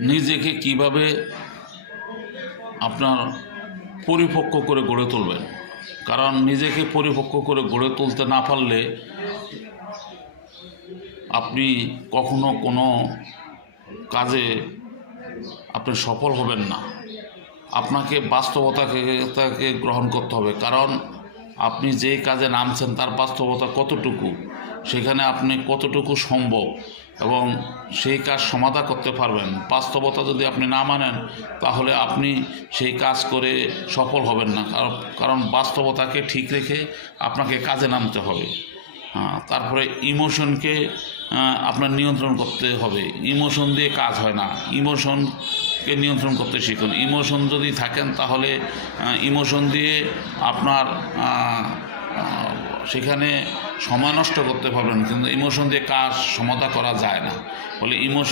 নিজেকে কীভাবে আপনার পরিপক্ক করে গড়ে তুলবেন? কারণ নিজেকে পরিপক্ক করে গড়ে তুলতে না পারলে আপনি কখনো কোনো কাজে আপনি সফল হবেন না। আপনাকে বাস্তবতাকে, তাকে গ্রহণ করতে হবে। কারণ আপনি যেই কাজে নামছেন তার বাস্তবতা কতটুকু? সেখানে আপনি কতটুকু সম্ভব? এবং সেই কাজ সমাধা করতে পারবেন। বাস্তবতা যদি আপনি না মানেন তাহলে আপনি সেই কাজ করে সফল হবেন না। কারণ বাস্তবতাকে ঠিক রেখে আপনাকে কাজে নামতে হবে। হ্যাঁ, তারপরে ইমোশনকে আপনার নিয়ন্ত্রণ করতে হবে। ইমোশন দিয়ে কাজ হয় না। ইমোশনকে নিয়ন্ত্রণ করতে শিখুন। ইমোশন যদি থাকেন, তাহলে ইমোশন দিয়ে আপনার সেখানে সময় নষ্ট করতে পারবেন কিন্তু ইমোশন দিয়ে কাজ, সমতা করা যায় না। ফলে ইমোশন